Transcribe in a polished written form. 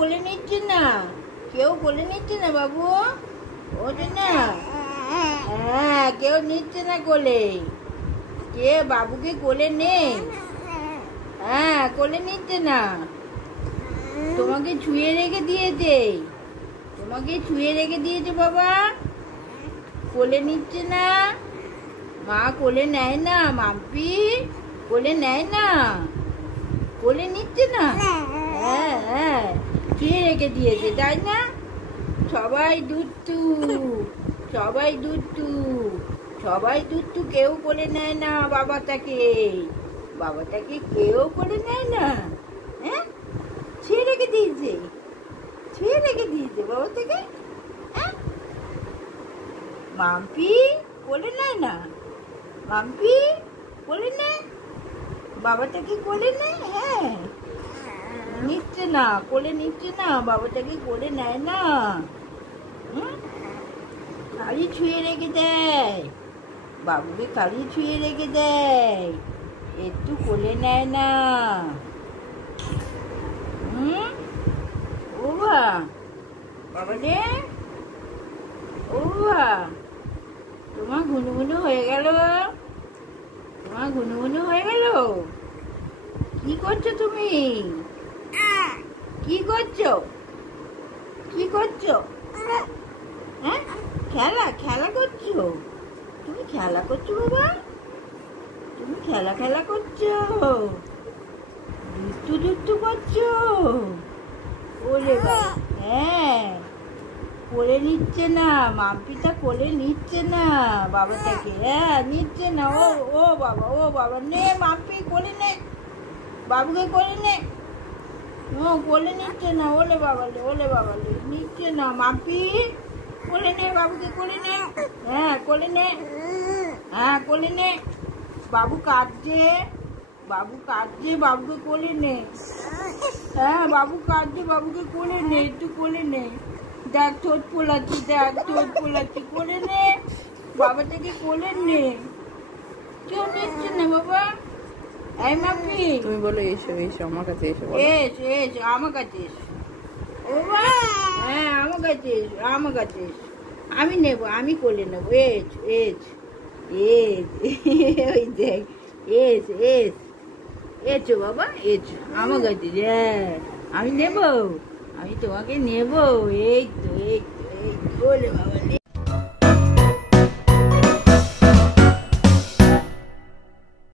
কোলে নিচ্ছে না, কেউ কোলে নিচ্ছে না বাবু, ওঠে না। হ্যাঁ, কেউ নিচ্ছে না কোলে, কে বাবুকে কোলে নেই। হ্যাঁ, কোলে নিচ্ছে না, তোমাকে ছুঁয়ে রেখে দিয়েছে, তোমাকে ছুঁয়ে রেখে দিয়েছে বাবা, কোলে নিচ্ছে না, মা কোলে নেয় না, মাম্পি কোলে নেয় না, কোলে নিচ্ছে না। হ্যাঁ হ্যাঁ, ছুঁয়ে রেখে দিয়েছে তাই না? সবাই দুষ্টু, সবাই দুষ্টু, সবাই দুষ্টু, কেউ কোলে নেয় না বাবাটাকে, বাবাটাকে কেউ কোলে নেয় না। হ্যাঁ, ছুঁয়ে রেখে দিয়েছে, ছুঁয়ে রেখে দিয়েছে বাবাটাকে। হ্যাঁ, মাম্পি কোলে নেয় না, মাম্পি কোলে নেয়, বাবাটাকে কোলে নেয়। হ্যাঁ, নিচ্ছে না, কোলে নিচ্ছে না, বাবাটাকে কোলে নেয় না। খালি ছুঁয়ে রেখে দেয়, বাবুকে খালি ছুঁয়ে রেখে দেয়, একটু কোলে নেয় না। ও বাবা রে, ও তোমার ঘুনুঘুনু হয়ে গেল, তোমার ঘুনুঘুনু হয়ে গেল। কি করছো তুমি, কি করছো, কি করছো? হ্যাঁ, খেলা খেলা করছো, তুমি খেলা করছো বাবা, তুমি খেলা খেলা করছো, দুষ্টু দুষ্টু করছো। ওরে বাবা, হ্যাঁ, কোলে নিচ্ছে না, মাম্পিটা কোলে নিচ্ছে না বাবাটাকে। হ্যাঁ, নিচ্ছে না। ও ও বাবা, ও বাবা, নে মাম্পি কোলে নে, বাবুকে কোলে নে। ও কোলে নিচ্ছে না, ওলে বাবা লে, ওলে বাবা লে, নিচ্ছে না। মাম্পি কোলে নে, বাবুকে কোলে নে। হ্যাঁ, কোলে নে, হ্যাঁ কোলে নে। বাবু কাঁদছে, বাবু কাঁদছে, বাবুকে কোলে নে। হ্যাঁ, বাবু কাঁদছে, বাবুকে কোলে নে, একটু কোলে নে। দেখ ঠোঁট পোলাচ্ছি, দেখ ঠোঁট পোলাচ্ছি, কোলে নে, বাবাটাকে কোলে নে। কেউ নিচ্ছে না বাবা। এই মাম্পি, তুমি বলো এসো এসো আমার কাছে এসো, এসো এসো আমার কাছে এসো। ও মা, হ্যাঁ আমার কাছে এসো, আমার কাছে এসো, আমি নেবো, আমি কোলে নেবো। এসো এসো এসো, ওই দেখ, এসো এসো, এসো বাবা এসো আমার কাছে। হ্যাঁ, আমি নেবো, আমি তোমাকে নেবো। এই তো এই তো এই তো, ওলে বাবা।